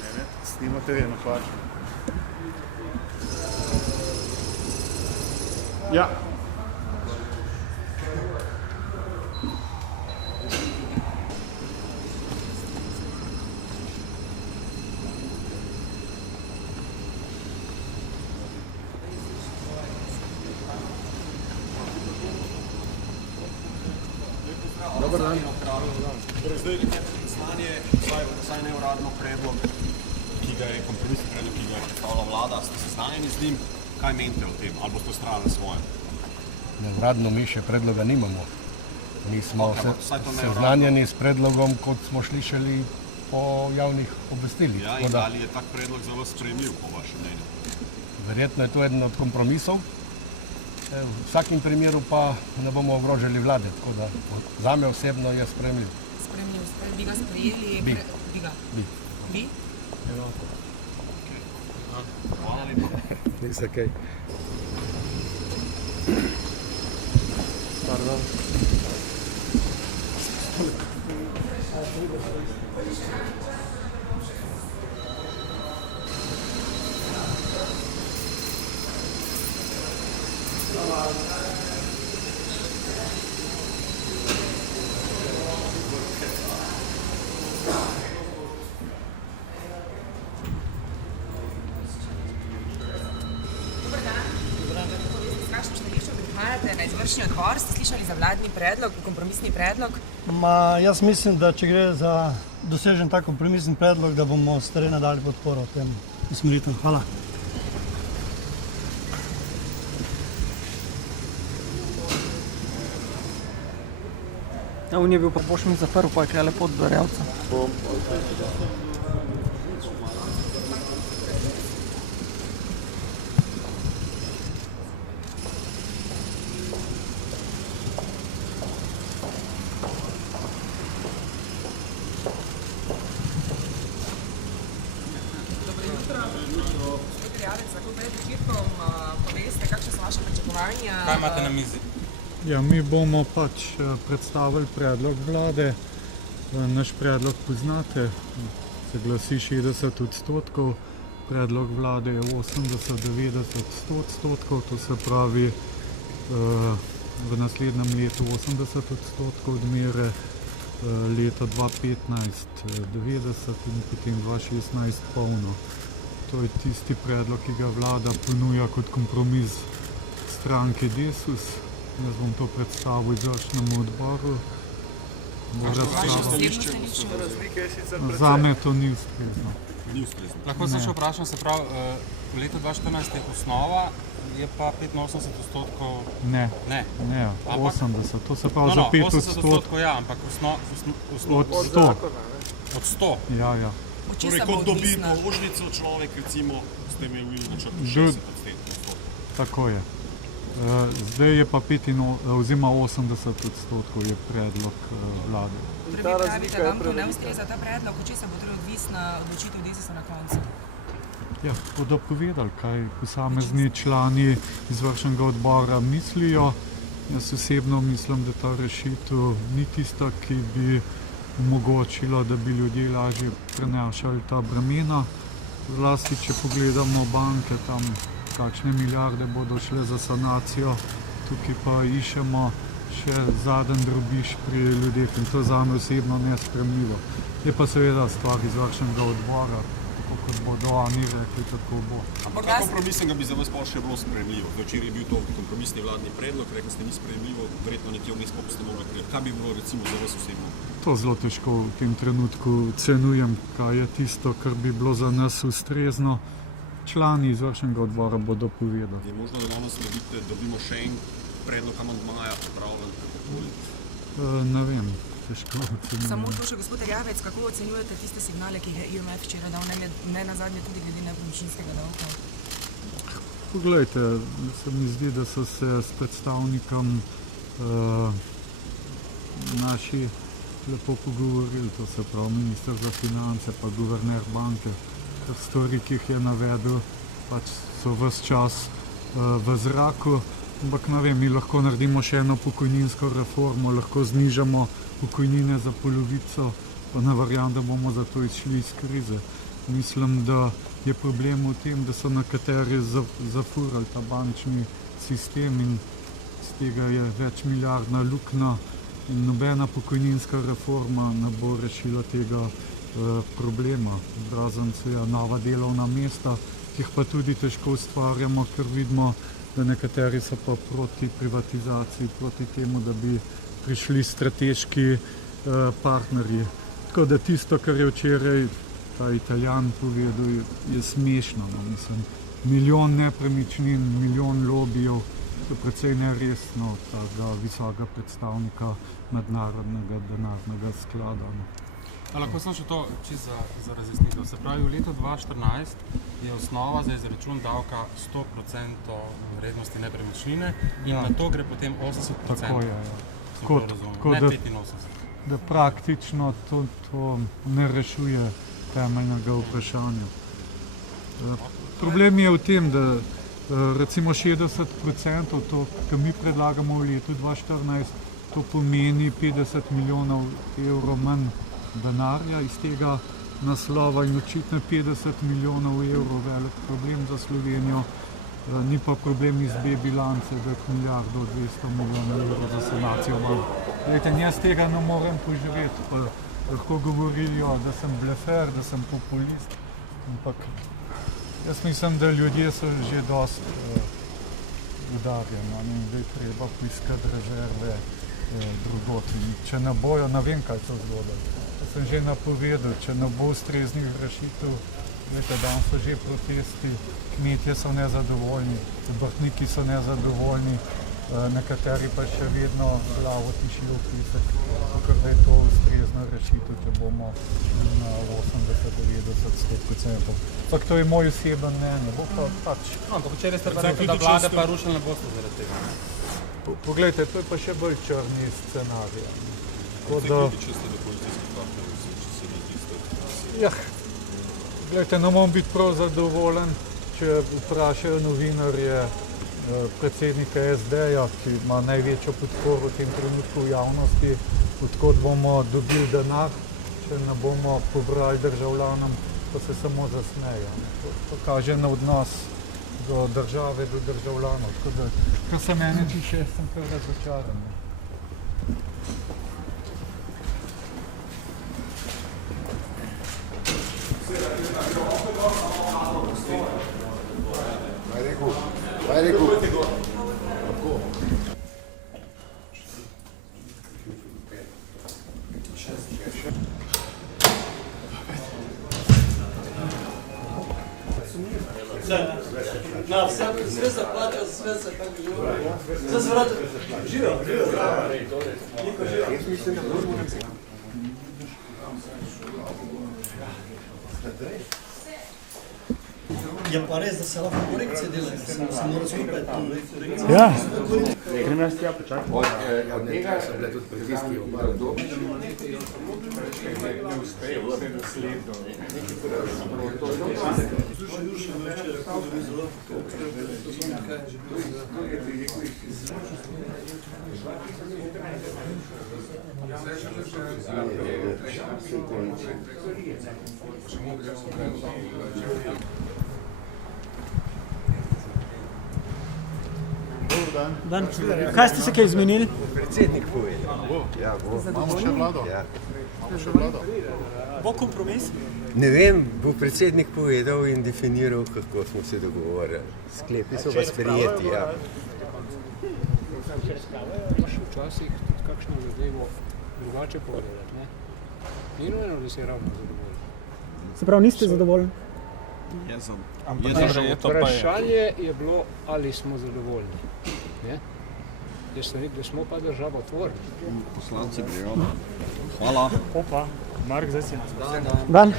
Ne, snimate vi eno plačo. Ja. Dobar dan. Torej zdaj znanje, vsaj neuradno predlog, ki ga je kompromisni predlog, ki ga je predstavila vlada, ste seznanjeni z njim, kaj menite o tem, ali boste ustrajali na svojem? Neuradno mi še predloga nimamo. Mi smo seznanjeni s predlogom, kot smo slišali po javnih obvestilih. Ja, in ali je tak predlog za vas sprejemljiv, po vašem mnenju? Verjetno je to eden od kompromisov. V vsakem primeru pa ne bomo ogrožali vlade, tako da zame osebno je sprejemljiv. Sprejemljiv. Bi ga sprejeli? Bi. Bi? Hvala lepa. Ni se kaj. Pardon. Na izvršni odbor ste slišali za vladni predlog, kompromisni predlog? Jaz mislim, da če gre za dosežen tak kompromisni predlog, da bomo s terena dali podporo tem usmeritvam. Hvala. Ja, on je bil pa boš mi zaprl, pa je kle lepo do Revca. Kaj imate na mizi? Ja, mi bomo pač predstavili predlog vlade. Naš predlog poznate, se glasi 60%, predlog vlade je 80-90-100%, to se pravi v naslednjem letu 80% odmere, leta 2015 90 in potem 2016 polno. To je tisti predlog, ki ga vlada ponuja kot kompromis stranke Desus. Jaz bom to predstavil izvršnemu odboru. Zame to ni ustrezno. Lahko se še vprašam, se pravi, v letu 2014 je osnova, je pa 85%. Ne, 80, to se pravi za 5%. Ja, ampak od 100. Od 100? Ja. Torej, kot dobi položnico človek, recimo, ste imeli v načrtu 60%. Tako je. Zdaj je pa 80% je predlog vlade. Torej, vi pravite, vam to ne ustreza ta predlog, od česa bo torej odvisna odločitev Desusa na koncu? Ja, bodo povedali, kaj posamezni člani izvršnega odbora mislijo. Jaz osebno mislim, da ta rešitev ni tista, ki bi omogočila, da bi ljudje lažje prenašali ta bremena. Zlasti, če pogledamo banke, tam kakšne milijarde bodo šle za sanacijo, tukaj pa iščemo še zadnji drobiž pri ljudeh in to zame osebno nesprejemljivo. Je pa seveda stvar izvršnega odbora, tako kot bodo oni rekli, tako bo. Ampak kaj kompromisnega bi za vas še bilo sprejemljivo? Včeraj je bil to kompromisni vladni predlog, rekli ste ni sprejemljivo, verjetno nekje vmes pa boste mogli prejeti. Kaj bi bilo recimo za vas osebno? To zelo težko v tem trenutku ocenujem, kaj je tisto, kar bi bilo za nas ustrezno. Člani izvršnega odbora bodo povedali. Je možno, da danes dobimo še en predlog amandmaja pripravljen? Ne vem, težko ocenujem. Samo to še, gospod Erjavec, kako ocenjujete tiste signale, ki jih je IMF včeraj dal, ne nazadnje tudi glede nepremičninskega davka? Poglejte, se mi zdi, da so se s predstavnikom naši lepo pogovorili, to se pravi minister za finance pa guverner banke. Stvari, ki jih je navedel, pač so ves čas v zraku, ampak ne vem, mi lahko naredimo še eno pokojninsko reformo, lahko znižamo pokojnine za polovico, pa ne verjamem, da bomo zato izšli iz krize. Mislim, da je problem v tem, da so nekateri zafurali ta bančni sistem in z tega je več milijardna luknja in nobena pokojninska reforma ne bo rešila tega problema. Razen seveda nova delovna mesta, ki jih pa tudi težko ustvarjamo, ker vidimo, da nekateri so pa proti privatizaciji, proti temu, da bi prišli strateški partnerji. Tako da tisto, kar je včeraj ta Italijan povedal, je smešno. No. Mislim, milijon nepremičnin, milijon lobijev, to je precej neresno tega visokega predstavnika mednarodnega denarnega sklada. No. Lahko sem še to čisto za razjasnitev. Se pravi, v letu 2014 je osnova za izračun davka 100% vrednosti nepremičnine in na to gre potem 80%. Tako je, ne 85%. Da praktično to ne rešuje temeljnega vprašanja. Problem je v tem, da recimo 60%, to, kar mi predlagamo v letu 2014, to pomeni 50 milijonov evrov manj denarja iz tega naslova in očitno 50 milijonov evrov velik problem za Slovenijo. Ni pa problem iz B bilance, da je milijardo 200 milijonov evrov za sanacijo bank. Glejte, jaz tega ne morem poživeti, pa lahko govorijo, da sem blefer, da sem populist, ampak jaz mislim, da ljudje so že dosti udarjeni in da je treba poiskati rezerve drugot. Če ne bojo, ne vem, kaj so zgodili. Sem že napovedal, če ne bo ustreznih rešitev, gledajte, danes so že protesti, kmetje so nezadovoljni, obrtniki so nezadovoljni, nekateri pa še vedno glavo tišijo v pisek, ker da je to ustrezna rešitev, če bomo na 80-90-100%. Ampak to je moj oseben mnenje, bo pa pač. Ampak včeraj ste pa rekli, da vlade pa rušili ne boste zaradi tega. Poglejte, to je pa še bolj črni scenarij. Glejte, ne morem biti prav zadovoljen, če vprašajo novinarje predsednika SD-ja, ki ima največjo podporo v tem trenutku v javnosti, odkot bomo dobili denar, če ne bomo pobrali državljanom, pa se samo zasmejo. To kaže na odnos do države, do državljanov. Tako da, kar se mene tiče, sem kar razočaran. Kaj je rekel? Sve se plaća, sve se tako živo. Sve se vraća. Živo. Niko živo. Je pa res, da se lahko korekcije delajo, se mora skupaj tam korekcije. Ja. Od tega so bile tudi pritiski Dan. Kaj ste se kaj izmenili? Predsednik povedal. Imamo še vlado? Ja. Imamo še vlado? Bo kompromis? Ne vem, bo predsednik povedal in definiral, kako smo se dogovorili. Sklepi so pa sprejeti, ja. Imaš včasih tudi kakšno zadevo drugače povedati, ne? Ni nujno, da si ravno zadovoljen. Se pravi, niste zadovoljni? Vprašanje je bilo, ali smo zadovoljni. Ne? Jaz sem rekel, da smo pa državotvorni. Poslanci prijavi. Hvala. Opa, Mark, zdaj si. Dan,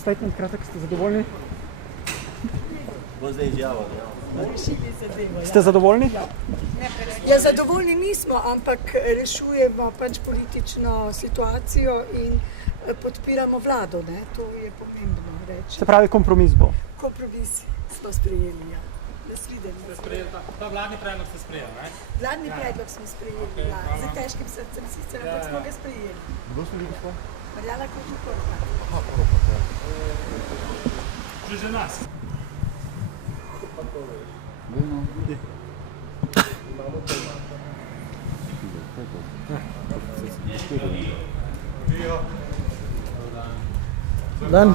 statement kratek, ste zadovoljni? Bo zdaj izjava. Ste zadovoljni? Ja, zadovoljni nismo, ampak rešujemo pač politično situacijo in podpiramo vlado, ne? To je pomembno reči. Se pravi, kompromis bo? Kompromis smo sprejeli, ja. Nasvidenje. Ta vladni predlog ste sprejeli, ne? Vladni predlog smo sprejeli, ja. Z težkim srcem sicer, ampak smo ga sprejeli. Kdo ste vi, gospod? Marijana Kotupolka. Že nas. Dan,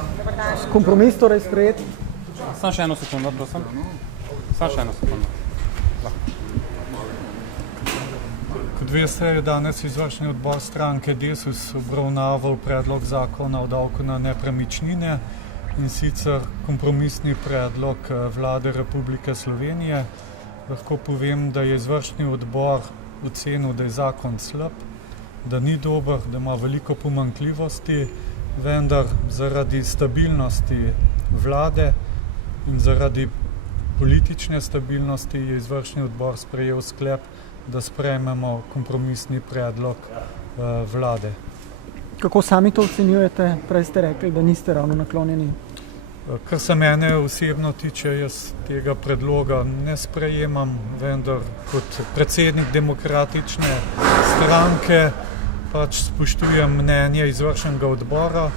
kompromis torej sprejet. Samo še eno sekundo, prosim. Samo še eno sekundo. Kot veste, je danes izvršni odbor stranke Desus obravnaval predlog zakona o davku na nepremičnine in sicer kompromisni predlog Vlade Republike Slovenije. Lahko povem, da je izvršni odbor ocenil, da je zakon slab, da ni dober, da ima veliko pomanjkljivosti, vendar zaradi stabilnosti vlade in zaradi politične stabilnosti je izvršni odbor sprejel sklep, da sprejmemo kompromisni predlog vlade. Kako sami to ocenjujete? Prej ste rekli, da niste ravno naklonjeni. Kar se mene osebno tiče, jaz tega predloga ne sprejemam, vendar kot predsednik demokratične stranke pač spoštujem mnenje izvršnega odbora.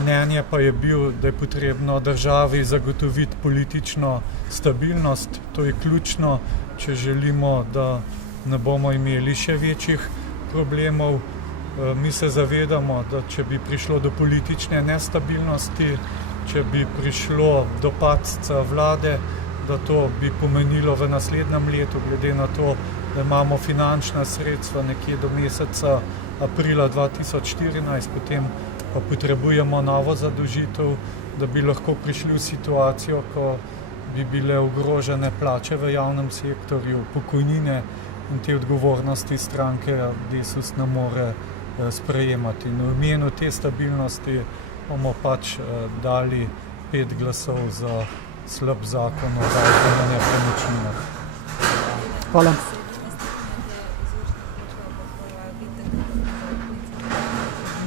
Mnenje pa je bil, da je potrebno državi zagotoviti politično stabilnost. To je ključno, če želimo, da ne bomo imeli še večjih problemov. Mi se zavedamo, da če bi prišlo do politične nestabilnosti, če bi prišlo do padca vlade, da to bi pomenilo v naslednjem letu, glede na to, da imamo finančna sredstva nekje do meseca aprila 2014, potem pa potrebujemo novo zadolžitev, da bi lahko prišli v situacijo, ko bi bile ogrožene plače v javnem sektorju, pokojnine in te odgovornosti stranke Desus ne more sprejemati. In v imenu te stabilnosti bomo pač dali 5 glasov za slab zakon o davku na nepremičninah. Hvala.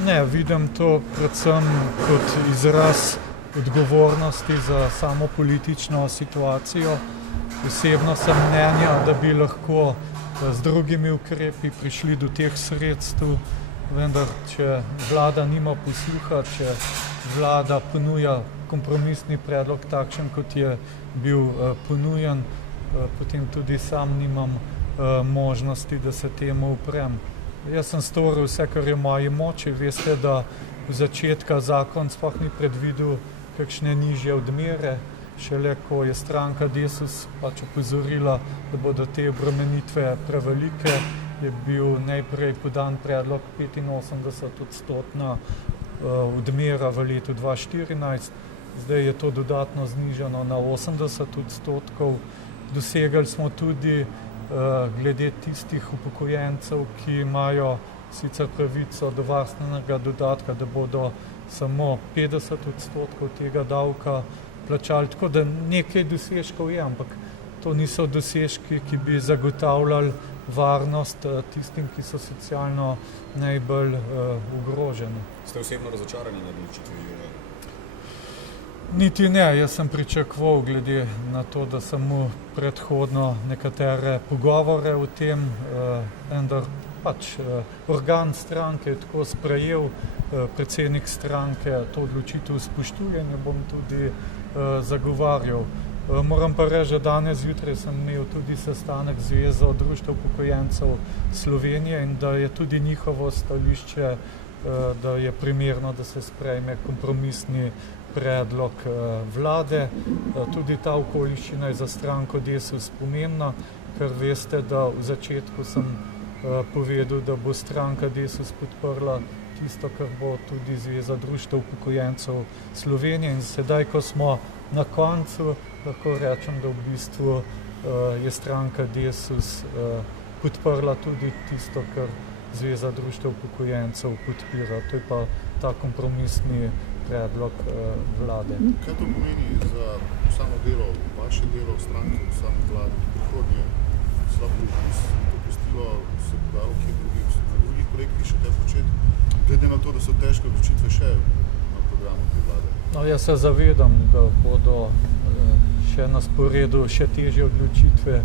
Ne, vidim to predvsem kot izraz odgovornosti za samo politično situacijo. Osebno sem mnenja, da bi lahko z drugimi ukrepi prišli do teh sredstev, vendar če vlada nima posluha, če vlada ponuja kompromisni predlog takšen, kot je bil ponujen, potem tudi sam nimam možnosti, da se temu uprem. Jaz sem storil vse, kar je v moji moči. Veste, da v začetka zakon sploh ni predvidel kakšne nižje odmere. Šele ko je stranka Desus pač opozorila, da bodo te obremenitve prevelike, je bil najprej podan predlog 85% odmera v letu 2014. Zdaj je to dodatno znižano na 80%. Dosegli smo tudi glede tistih upokojencev, ki imajo sicer pravico do varstvenega dodatka, da bodo samo 50% tega davka plačali. Tako da nekaj dosežkov je, ampak to niso dosežki, ki bi zagotavljali varnost tistim, ki so socialno najbolj ogroženi. Ste osebno razočarani nad odločitvijo? Niti ne, jaz sem pričakoval, glede na to, da sem mu predhodno nekatere pogovore o tem, vendar pač organ stranke je tako sprejel, predsednik stranke to odločitev spoštuje in jo bom tudi zagovarjal. Moram pa reči, da danes zjutraj sem imel tudi sestanek Zveze društev upokojencev Slovenije in da je tudi njihovo stališče, da je primerno, da se sprejme kompromisni predlog vlade. Tudi ta okoliščina je za stranko Desus pomembna, ker veste, da v začetku sem povedal, da bo stranka Desus podprla tisto, kar bo tudi Zveza društev upokojencev Slovenije. In sedaj, ko smo na koncu, lahko rečem, da v bistvu je stranka Desus podprla tudi tisto, kar Zveza društev upokojencev podpira. To je pa ta kompromisni predlog vlade. Kaj to pomeni za samo delo, vaše delo v stranki, v sami vladi, prihodnje? Slab dopustilo se davki, drugih projektih še kaj početi, glede na to, da so težke odločitve še na programu te vlade? No, jaz se zavedam, da bodo še na sporedu še težje odločitve.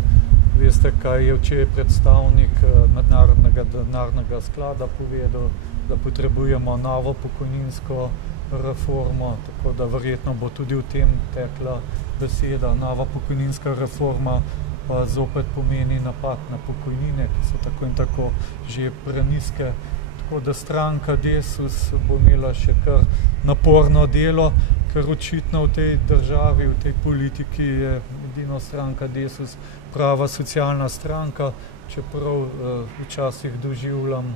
Veste, kaj je včeraj predstavnik Mednarodnega denarnega sklada povedal, da potrebujemo novo pokojninsko reformo, tako da verjetno bo tudi v tem tekla beseda. Nova pokojninska reforma pa zopet pomeni napad na pokojnine, ki so tako in tako že prenizke. Tako da stranka Desus bo imela še kar naporno delo, ker očitno v tej državi, v tej politiki je edino stranka Desus prava socialna stranka, čeprav včasih doživljam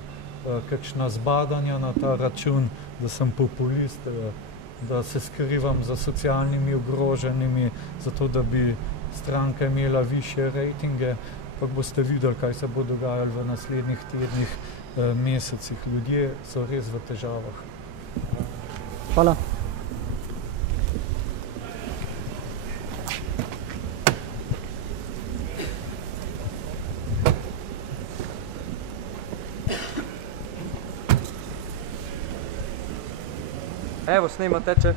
kakšna zbadanja na ta račun, da sem populist, da se skrivam za socialnimi ogroženimi, zato da bi stranka imela višje rejtinge, pa boste videli, kaj se bo dogajalo v naslednjih tednih, mesecih. Ljudje so res v težavah. Hvala. Evo, snema teče.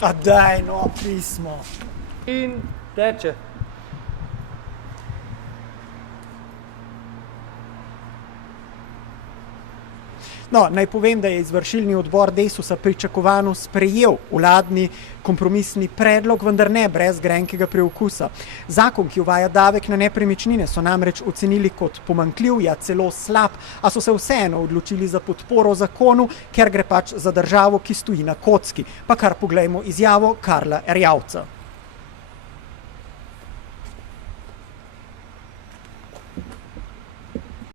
A daj, no, pismo. In teče. No, naj povem, da je izvršilni odbor Desusa pričakovano sprejel vladni kompromisni predlog, vendar ne brez grenkega preokusa. Zakon, ki uvaja davek na nepremičnine, so namreč ocenili kot pomanjkljiv, ja celo slab, a so se vseeno odločili za podporo zakonu, ker gre pač za državo, ki stoji na kocki. Pa kar poglejmo izjavo Karla Erjavca.